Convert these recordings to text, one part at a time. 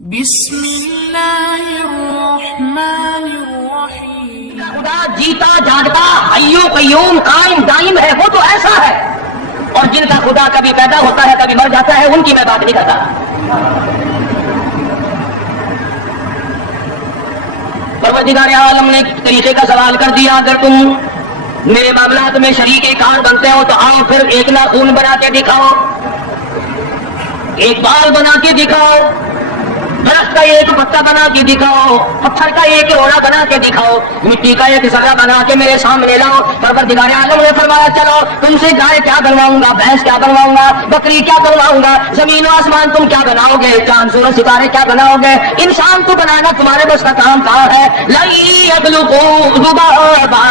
بسم اللہ الرحمن الرحیم۔ خدا جیتا جاگتا حی و قیوم قائم دائم ہے، وہ تو ایسا ہے، اور جن کا خدا کبھی پیدا ہوتا ہے کبھی مر جاتا ہے ان کی میں بات نہیں کرتا۔ پروردگار عالم نے طریقے کا سوال کر دیا، اگر تم میرے معاملات میں شریک کار بنتے ہو تو آؤ پھر ایک ناخن بنا کے دکھاؤ، ایک بال بنا کے دکھاؤ، درخت کا ایک پتا بنا کے دکھاؤ، پتھر کا ایک روڑا بنا کے دکھاؤ، مٹی کا ایک ذرہ بنا کے میرے سامنے لاؤ۔ پروردگار عالم نے فرمایا چلو تم سے گائے کیا بنواؤں گا، بھینس کیا بنواؤں گا، بکری کیا بنواؤں گا، زمین و آسمان تم کیا بناؤ گے، چاند سورج ستارے کیا بناؤ گے، انسان تو بنانا تمہارے بس کا کام کہاں ہے؟ لا یخلقوا ذبابا،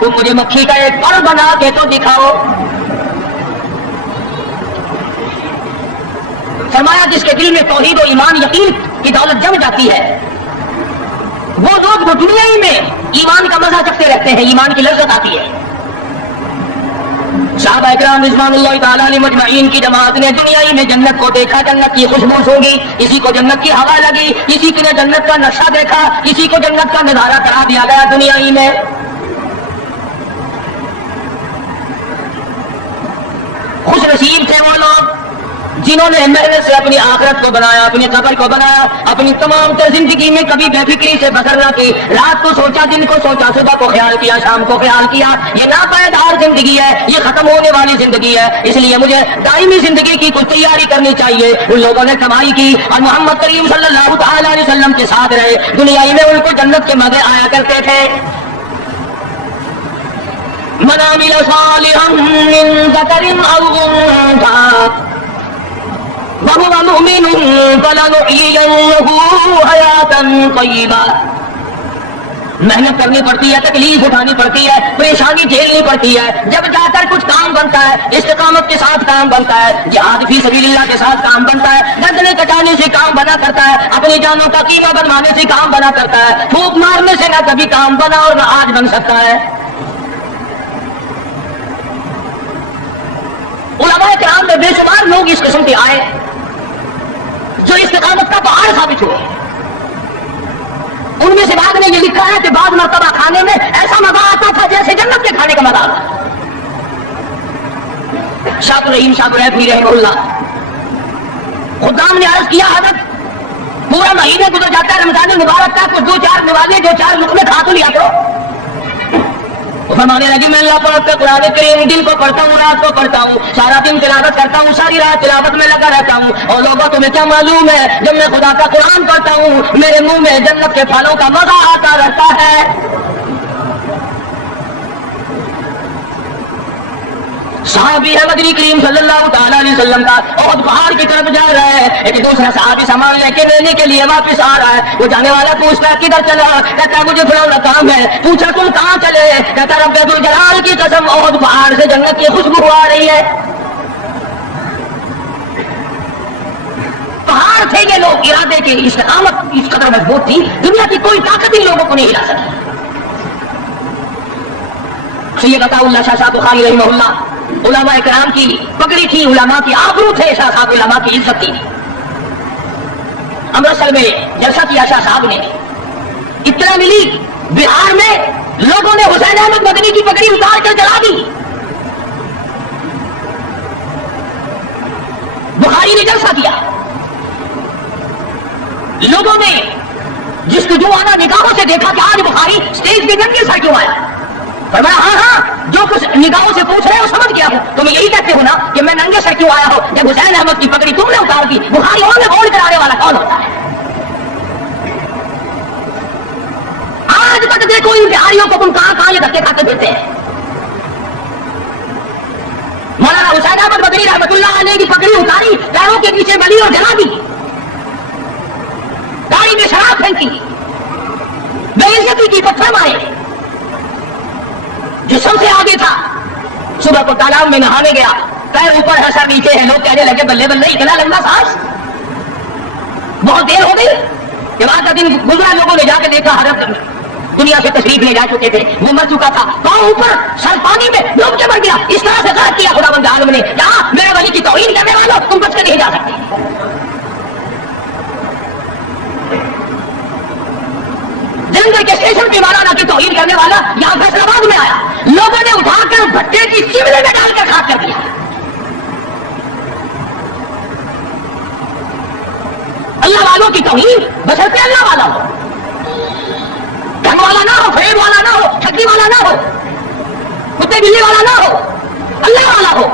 تم مجھے مکھی کا ایک پر بنا کے تو دکھاؤ۔ فرمایا جس کے دل میں توحید و ایمان یقین کی دولت جم جاتی ہے وہ لوگ جو دنیا ہی میں ایمان کا مزہ چکھتے رہتے ہیں، ایمان کی لذت آتی ہے۔ صحابہ اکرام رضوان اللہ تعالیٰ علیہم مجمعین کی جماعت نے دنیا ہی میں جنت کو دیکھا، جنت کی خوشبو سونگی، کسی کو جنت کی ہوا لگی، کسی نے جنت کا نقشہ دیکھا، کسی کو جنت کا نظارہ کرا دیا گیا دنیا ہی میں۔ خوش نصیب تھے وہ لوگ جنہوں نے محنت سے اپنی آخرت کو بنایا، اپنی قبر کو بنایا، اپنی تمام تر زندگی میں کبھی بے فکری سے بسر نہ کی، رات کو سوچا، دن کو سوچا، صبح کو خیال کیا، شام کو خیال کیا۔ یہ ناپائیدار زندگی ہے، یہ ختم ہونے والی زندگی ہے، اس لیے مجھے دائمی زندگی کی کچھ تیاری کرنی چاہیے۔ ان لوگوں نے کمائی کی اور محمد کریم صلی اللہ تعالیٰ علیہ وسلم کے ساتھ رہے، دنیا میں ان کو جنت کے مزے آیا کرتے تھے۔ من عمل صالحا من ذکر او انثى وهو مؤمن فلنحيينه حياة طيبة۔ محنت کرنی پڑتی ہے، تکلیف اٹھانی پڑتی ہے، پریشانی جھیلنی پڑتی ہے، جب جا کر کچھ کام بنتا ہے، استقامت کے ساتھ کام بنتا ہے، جہاد فی سبیل اللہ کے ساتھ کام بنتا ہے، گردنیں کٹانے سے کام بنا کرتا ہے، اپنی جانوں کا قیمہ بنوانے سے کام بنا کرتا ہے، پھونک مارنے سے نہ کبھی کام بنا اور نہ آج بن سکتا ہے۔ علماء کرام میں بے شمار لوگ اس قسم کے آئے جو استقامت کا پہاڑ ثابت ہوئے۔ ان میں سے بعد نے یہ لکھا ہے کہ بعض مرتبہ کھانے میں ایسا مزہ آتا تھا جیسے جنت کے کھانے کا مزہ آتا۔ شاہ الرحیم شاہ الرحیم رحمہ اللہ خدام نے عرض کیا حضرت پورا مہینے گزر جاتا ہے رمضان المبارک کا، کچھ دو چار نوازے جو چار لقمے کھا تو لیا کرو۔ فرمانے لگی میں اللہ پاک کا قرآن کریم دن کو پڑھتا ہوں، رات کو پڑھتا ہوں، سارا دن تلاوت کرتا ہوں، ساری رات تلاوت میں لگا رہتا ہوں، اور لوگوں تمہیں کیا معلوم ہے جب میں خدا کا قرآن پڑھتا ہوں میرے منہ میں جنت کے پھلوں کا مزہ آتا رہتا ہے۔ صحابی ہے مدنی کریم صلی اللہ تعالیٰ علیہ وسلم کا، اور پہاڑ کی طرف جا رہا ہے، ایک دوسرا صحابی سامان لے کے لینے کے لیے واپس آ رہا ہے۔ وہ جانے والا پوچھتا ہے کدھر چلا، کہتا ہے مجھے فلاں کام ہے۔ پوچھا تم کہاں چلے، کہتا رب ذوالجلال کی قسم اور پہاڑ سے جنت کی خوشبو آ رہی ہے۔ پہاڑ تھے یہ لوگ، ارادے کے استقامت اس قدر مضبوط تھی دنیا کی کوئی طاقت ان لوگوں کو نہیں ہلا سکی۔ سید عطا اللہ شاہ صاحب بخاری رحمہ اللہ علماء کرام کی پگڑی تھی، علماء کی آبرو تھے، شاہ صاحب علماء کی عزت تھی۔ امرتسر میں جلسہ کیا شاہ صاحب نے، اطلاع ملی بہار میں لوگوں نے حسین احمد مدنی کی پگڑی اتار کر جلا دی۔ بخاری نے جلسہ کیا، لوگوں نے جستجوانہ نگاہوں سے دیکھا کہ آج بخاری اسٹیج پہ ننگے سر کیوں آیا۔ فرمایا ہاں جو کچھ نگاہوں سے پوچھ رہے ہو سمجھ گیا ہوں، تم یہی کہتے ہو نا کہ میں ننگے سر کیوں آیا ہو، جب حسین احمد کی پگڑی تم نے اتار دی، بخاری اور میں بول کر آنے والا کون ہوتا ہے؟ آج تک دیکھو ان بہاریوں کو تم کہاں کہاں یہ دھکے کھاتے دیتے ہیں۔ مولانا حسین احمد مدنی رحمۃ اللہ علیہ کی پگڑی اتاری، پیروں کے پیچھے بلی اور جلا دی، گاڑی میں شراب پھینکی، بے عزتی کی، پتھر مارے۔ جو سب سے آگے تھا صبح کو تالاب میں نہانے گیا، پیر اوپر ہے سر نیچے ہے، لوگ کہنے لگے بلے بلے اتنا لمبا سانس، بہت دیر ہو گئی۔ جب آج کا دن گزرا لوگوں نے جا کے دیکھا حضرت دنیا سے تشریف لے جا چکے تھے، وہ مر چکا تھا، پاؤں اوپر سر پانی میں ڈوب کے مر گیا۔ اس طرح سے غلط کیا خدا بند عالم نے، کہا میرے ولی کی توہین کرنے والوں تم بچ کے نہیں جا سکتے۔ بیگم کی مولانا کی توہین کرنے والا یہاں فیصل آباد میں آیا, لوگوں نے اٹھا کر بھٹے کی چمڑے میں ڈال کر خاک کر دیا. اللہ والوں کی توہین بشرطے اللہ والا ہو, ڈھنگ والا نہ ہو, فریب والا نہ ہو, ٹھگی والا نہ ہو, کتے بلی والا نہ ہو, اللہ والا ہو.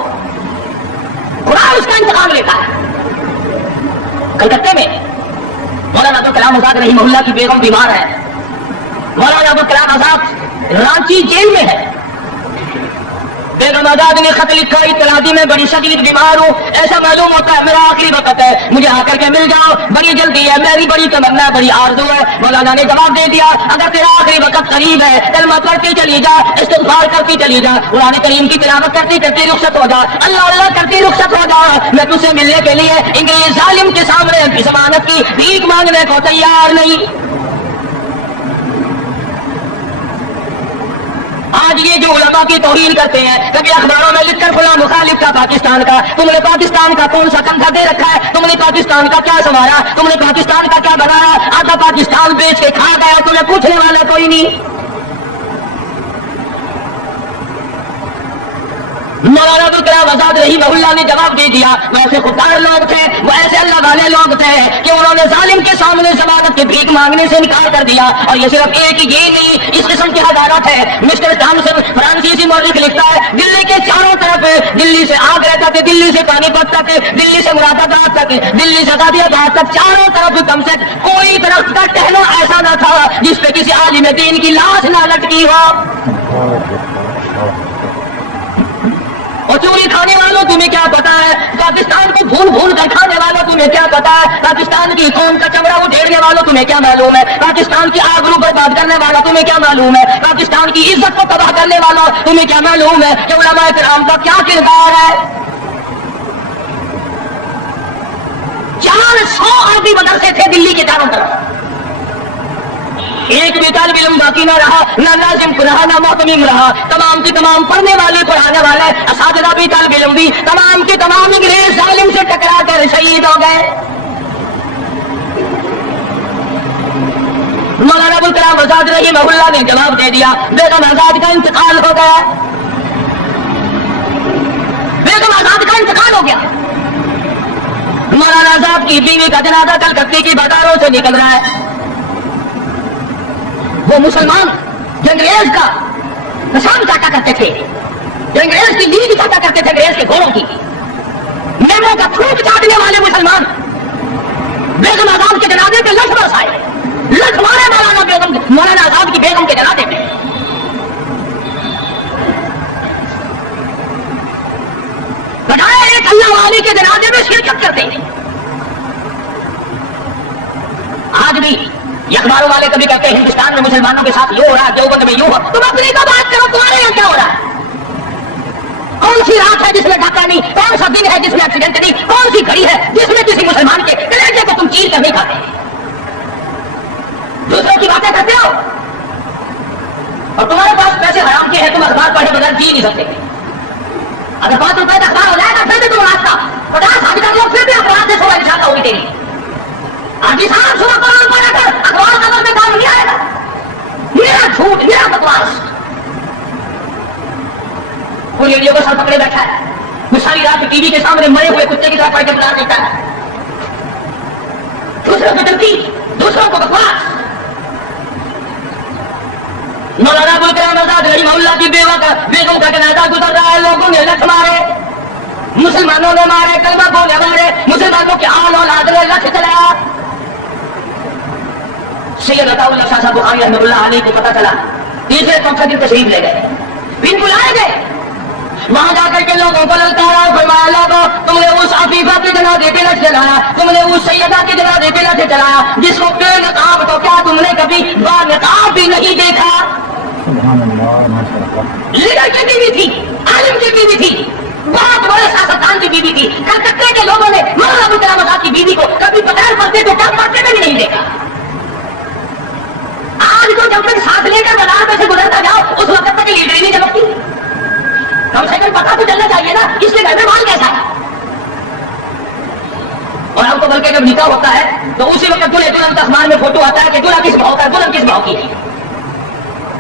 خدا اس کا انتقام لیتا ہے. کلکتے میں مولانا ابوالکلام آزاد رحمہ اللہ کی بیگم بیمار ہے. مولانا ابوالکلام آزاد رانچی جیل میں ہے. بیگم آزاد نے خط لکھا, اطلاع دی میں بڑی شدید بیمار ہوں, ایسا معلوم ہوتا ہے میرا آخری وقت ہے, مجھے آ کر کے مل جاؤ, بڑی جلدی ہے, میری بڑی تمنا, بڑی آرزو ہے. مولانا نے جواب دے دیا, اگر تیرا آخری وقت قریب ہے کلمہ پڑھتی چلی جا, استغفار کرتی چلی جا, قرآن کریم کی تلاوت کرتی کرتی رخصت ہو جا, اللہ اللہ کرتی رخصت ہو جا. میں تجھ سے ملنے کے لیے انگریز ظالم کے سامنے ضمانت کی بھیک مانگنے کو تیار نہیں. آج یہ جو علماء کی توہین کرتے ہیں, کبھی اخباروں میں لکھ کر فلاں مخالف کا پاکستان کا, تم نے پاکستان کا کون سا کندھا دے رکھا ہے, تم نے پاکستان کا کیا سنوارا, تم نے پاکستان کا کیا بنایا, آدھا پاکستان بیچ کے کھا گیا, تمہیں پوچھنے والا کوئی نہیں. مولانا ابوالکلام آزاد رحمہ اللہ نے جواب دے دیا, وہ ایسے خوددار لوگ تھے, وہ ایسے اللہ والے لوگ تھے کہ انہوں نے ظالم کے سامنے ضمانت کے بھیک مانگنے سے انکار کر دیا. اور یہ صرف ایک ہی یہ نہیں, اس قسم کی حضارت ہے. مسٹر تھامسن فرانسیسی مورخ لکھتا ہے, دلی کے چاروں طرف, دلی سے آگرہ تک, دلی سے پانی پت تک, دلی سے مراد آباد تک, دلی سے غازی آباد تک, چاروں طرف کم سے کوئی درخت کا ٹہنا ایسا نہ تھا جس پہ کسی عالم دین کی لاش نہ لٹکی ہو. اور چوری کھانے والوں تمہیں کیا پتا ہے, پاکستان کو بھول بھول کر کھانے والوں تمہیں کیا پتا ہے, پاکستان کی قوم کا چمڑا اٹھیرنے والوں تمہیں کیا معلوم ہے, پاکستان کی آبرو برباد کرنے والا تمہیں کیا معلوم ہے, پاکستان کی عزت کو تباہ کرنے والا تمہیں کیا معلوم ہے کہ علماء کرام کا کیا کردار ہے. 400 عربی مدرسے تھے دلی کے چاروں طرف, ایک بھی طالب علم باقی نہ رہا, نہ لازم رہا, نہ محتمم رہا. تمام کے تمام پڑھنے والے, پڑھانے والے, اساتذہ بھی, طالب علم بھی, تمام کے تمام انگریز ظالم سے ٹکرا کر شہید ہو گئے. مولانا ابوالکلام آزاد رحمہ اللہ نے جواب دے دیا, بیگم آزاد کا انتقال ہو گیا, بیگم آزاد کا انتقال ہو گیا. مولانا آزاد کی بیوی کا جنازہ کلکتے کی بازاروں سے نکل رہا ہے. وہ مسلمان جو انگریز کا نشان چاٹا کرتے تھے, جو انگریز کی نیند چاٹا کرتے تھے, انگریز کے گھوڑوں کی میموں کا تھوک چاٹنے والے مسلمان بیگم آزاد کے جنازے پہ لکھ برس آئے, لکھ مارے مولانا آزاد کی بیگم کے جنازے پہ. بجائے ایک اللہ والے کے جنازے میں شرکت کرتے ہیں. آج بھی یہ اخباروں والے کبھی کہتے ہیں ہندوستان میں مسلمانوں کے ساتھ یوں ہو رہا ہے, دیوبند میں یوں ہو. تم اپنی تو بات کرو, تمہارے یہاں کیا ہو رہا ہے؟ کون سی رات ہے جس میں ڈھاکہ نہیں, کون سا دن ہے جس میں ایکسیڈنٹ نہیں, کون سی گھڑی ہے جس میں کسی مسلمان کے کلیجے کو تم چیر کر نہیں کھاتے, دوسروں کی باتیں کرتے ہو. اور تمہارے پاس پیسے حرام کے ہیں, تم اخبار پڑھے بغیر جی نہیں سکتے. اگر 5 روپئے کا اخبار ہو جائے گا پھر بھی تم رات کا 50 حاج کر لو, پھر بھی اخبار سے صبح انشاءاللہ ہوگی تیری. آج صاحب صبح قرآن پڑھا کر اخبار قدر میں کام نہیں آئے گا. میرا جھوٹ, میرا بکواس, وہ ریڈیو کو سر پکڑے بیٹھا ہے, وہ ساری رات ٹی وی کے سامنے مرے ہوئے کتے کی طرح پڑھ کے بلا دیتا ہے, دوسروں کو تنقید, دوسروں کو بکواس. مولانا ابوالکلام آزاد رحمہ اللہ کی بیگم کا جنازہ گزر رہا ہے, لوگوں نے لٹھ مارے, مسلمانوں نے مارے, کلمہ بولے مارے, مسلمانوں کے آل اولاد نے لٹھ چلایا. سید عطا اللہ شاہ صاحب بخاری رحمۃ اللہ علیہ کو پتہ چلا, تیسرے چوتھے دن تشریف لے گئے, پھر بلائے گئے, وہاں جا کر کے لوگوں کو للکارا, فرمایا لوگوں تم نے اس عفیفہ کے جنازے پہ لٹھ چلایا, تم نے اس سیدہ کے جنازے پہ لٹھ چلایا جس کو بے نقاب تو کیا تم نے کبھی با نقاب بھی نہیں دیکھا. لیڈر کی بیوی تھی, عالم کی بیوی تھی, بہت بڑے سیاستدان کی بیوی تھی. کلکتے کے لوگوں نے مولانا ابوالکلام آزاد کی بیوی کو کبھی بغیر پردے تو کم پردے میں بھی نہیں دیکھا. آج تو جب تک ساتھ لے کر بازار میں سے گزرتا جاؤ اس وقت تک لیڈر ہی نہیں چمکتی. کم سے کم پتا تو چلنا چاہیے نا اس کے گھر میں مال کیسا ہے. اور ہم تو بلکہ جب نکاح ہوتا ہے تو اسی وقت دلہے دلہن کا اخبار میں فوٹو آتا ہے کہ دلہا کس بھاؤ کا, دلہن کس بھاؤ کی ہے.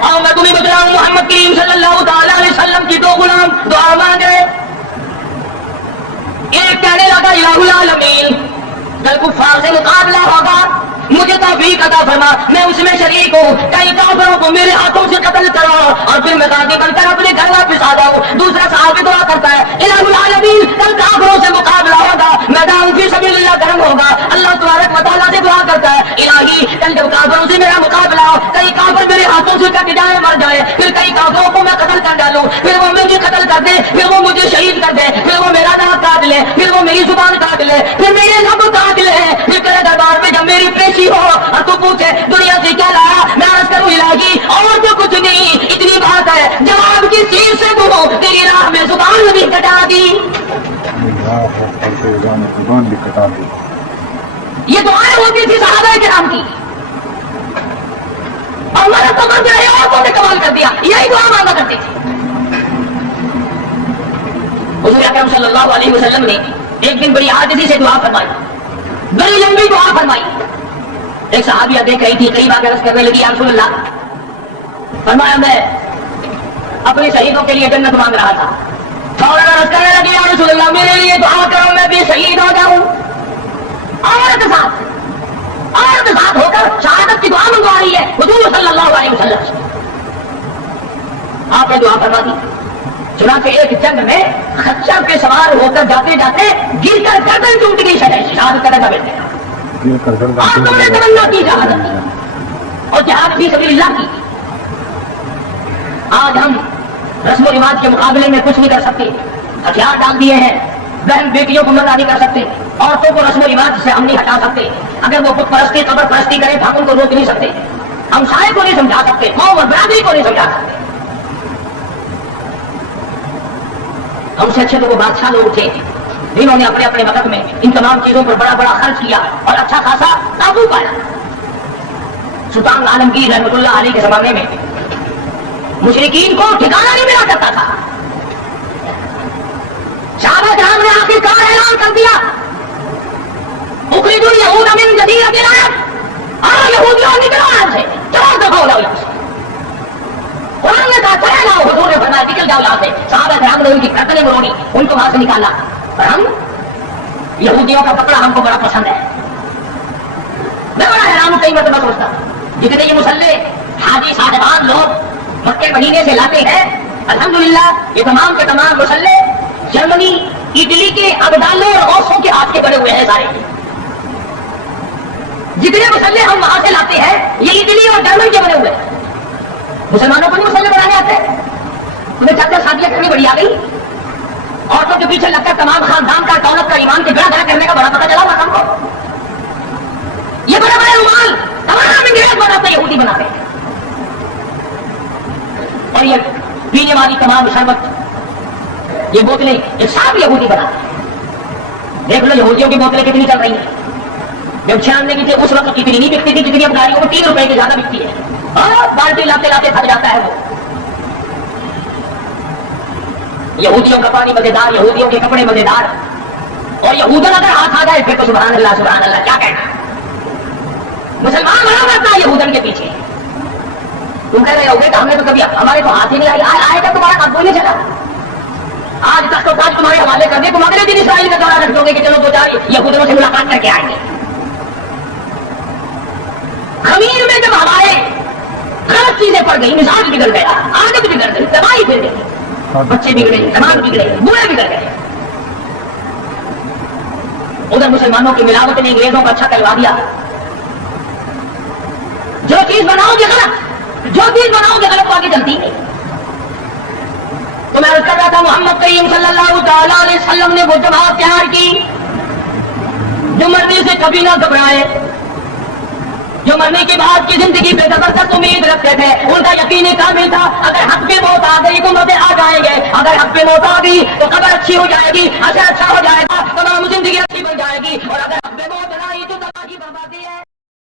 اور میں تمہیں بتلاؤں محمد کریم صلی اللہ تعالیٰ علیہ وسلم کی 2 غلام دعا مانگ گئے. ایک کہنے لگا الہ العالمین کل کفار سے مقابلہ ہوگا, مجھے توفیق عطا فرما, میں اس میں شریک ہوں, کئی کافروں کو میرے ہاتھوں سے قتل کرو اور پھر میں غازی بن کر اپنے گھر واپس آ جاؤں. دوسرا صحابی دعا کرتا ہے الہ العالمین کل کافروں سے مقابلہ ہوگا, میدان فی سبیل اللہ گرم ہوگا. اللہ تبارک و تعالیٰ سے دعا کرتا ہے الہی کل جب کافروں سے میرا مقابلہ ہو, کئی کافر میرے ہاتھوں سے کٹ جائے مر جائے, پھر کئی کافروں کو میں قتل کر ڈالوں, پھر وہ مجھے قتل کر دے, پھر وہ مجھے شہید کر دے, پھر وہ میرا دانت کاٹ لے, پھر وہ میری زبان کاٹ لے, پھر میرے لب کاٹ لے, پھر تیرے دربار پہ جب میری پیشی ہو اور تو پوچھے دنیا سے کیا لایا, میں عرض کروں الہی اور تو کچھ نہیں, اتنی بات ہے جواب کی چیز سے دو تیری راہ میں زبان بھی کٹا دی. یہ دعائیں ہوتی تھی صحابہ کرام کی, اور میں تو مانگ رہے عورتوں نے کمال کر دیا, یہی دعا مانگا کرتی تھی. حضور اکرم صلی اللہ علیہ وسلم نے ایک دن بڑی عاجزی سے دعا فرمائی, بڑی لمبی دعا فرمائی. ایک صحابیہ دیکھ رہی تھی, قریب آ کے عرض کرنے لگی یا رسول اللہ, فرمایا میں اپنے شہیدوں کے لیے جنت مانگ رہا تھا. فوراً عرض کرنے لگی یا رسول اللہ میرے لیے دعا کرو میں بھی شہید ہو جاؤں. عورت ساتھ ہو کر شہادت کی دعا منگوا رہی ہے حضور صلی اللہ علیہ وسلم سے. آپ نے دعا فرما دی. چنانچہ ایک جنگ میں خچر پہ سوار ہو کر جاتے جاتے گر کر گردن ٹوٹ گئی, شہادت کا ڈنڈا بیٹھنے کا, اور تم نے تمنا کی شہادت کی اور جہاد فی سبیل اللہ کی. آج ہم رسم و رواج کے مقابلے میں کچھ نہیں کر سکتے, ہتھیار ڈال دیے ہیں, بہن بیٹیوں کو منع نہیں کر سکتے, عورتوں کو رسم و رواج سے ہم نہیں ہٹا سکتے. اگر وہ بت پرستی قبر پرستی کرے ہم ان کو روک نہیں سکتے, ہم سائے کو نہیں سمجھا سکتے, قوم اور برادری کو نہیں سمجھا سکتے. ہم سے اچھے تو وہ بادشاہ لوگ تھے جنہوں نے اپنے اپنے وقت میں ان تمام چیزوں پر بڑا بڑا خرچ کیا اور اچھا خاصا قابو پایا. سلطان عالمگیر رحمۃ اللہ علیہ کے زمانے میں مشرکین کو ٹھکانہ نہیں ملا کرتا تھا. صحابہ کرام نے آخرکار اعلان کر دیا اخرجوا اليهود من جزيرة العرب, اور یہودیوں نکلو عرب سے, چلو دفعہ ہو جاؤ یہاں سے. قرآن نے کہا چلے جاؤ, حضور نے فرمایا نکل جاؤ یہاں سے. صحابہ کرام نے ان کی گردنیں مروڑی, ان کو وہاں سے نکالا. اور ہم یہودیوں کا پکڑا ہم کو بڑا پسند ہے. میں بڑا حیران ہوں, کئی مرتبہ سوچتا جتنے یہ مسلح حاجی صاحبان لوگ مکے مدینے سے لاتے ہیں, الحمدللہ یہ تمام کے تمام مسلح جرمنی اٹلی کے ابدالوں اور اوسوں کے ہاتھ کے بنے ہوئے ہیں. سارے جتنے مسلح ہم وہاں سے لاتے ہیں یہ اٹلی اور جرمن کے بنے ہوئے ہیں. مسلمانوں کو نہیں مسلح بنانے آتے, انہیں چل کر شادیاں کرنی بڑی آ گئی. عورتوں کے پیچھے لگ کر تمام خاندان کا دولت کا ایمان کے گڑا گڑا کرنے کا بڑا پتہ چلا ہوا ہم کو. یہ بڑے بڑے رومال تمام انگریز بناتے یہودی بنا رہے ہیں, اور یہ پینے والی تمام شربت یہ بوتلیں یہ سب یہودی بناتے ہیں. دیکھ لو یہودیوں کی بوتلیں کتنی چل رہی ہیں. جب 96 کی تھی اس وقت کتنی نہیں بکتی تھی جتنی اب گاڑیوں میں 3 روپے کی زیادہ بکتی ہے. اور بالٹی لاتے لاتے تھک جاتا ہے وہ. یہودیوں کا پانی مزیدار, یہودیوں کے کپڑے مزیدار, اور یہودن اگر ہاتھ آ جائے پھر تو سبحان اللہ کیا کہنا. مسلمان بڑا کرتا ہے یہودن کے پیچھے. تم کہہ رہے ہوگے کہ ہمیں تو کبھی ہمارے تو ہاتھ ہی نہیں آئے گا, تمہارا قبضہ نہیں چلا. آج تک تو ساتھ تمہارے حوالے کر دیں, تم اگلے دن اسرائیل کا دورہ رکھ دو گے کہ چلو 2-4 یہودنوں سے ملاقات کر کے آئیں گے. خمیر میں جب ہمارے غلط چیزیں پڑ گئی, مزاج بگڑ گیا, عادت بگڑ گئی, تباہی پھر گئی, بچے بگڑے, زبان بگڑے, بوڑھے بگڑ گئے. ادھر مسلمانوں کی ملاوٹ نے انگریزوں کو اچھا کروا دیا. جو چیز بناؤ گے غلط آگے چلتی ہے. تو میں عرض کر رہا تھا محمد کریم صلی اللہ تعالیٰ علیہ وسلم نے وہ جماعت تیار کی جو مرنے سے کبھی نہ گھبرائے, جو مرنے کے بعد کی زندگی پہ زبردست امید رکھتے تھے. ان کا یقین کامل تھا اگر حق پہ موت آ گئی تو مزے آ جائیں گے, اگر حق پہ موت آ گئی تو قبر اچھی ہو جائے گی, اچھا ہو جائے گا, تمام زندگی اچھی بن جائے گی, اور اگر حق پہ موت نہ آئی تو تباہی بربادی ہے.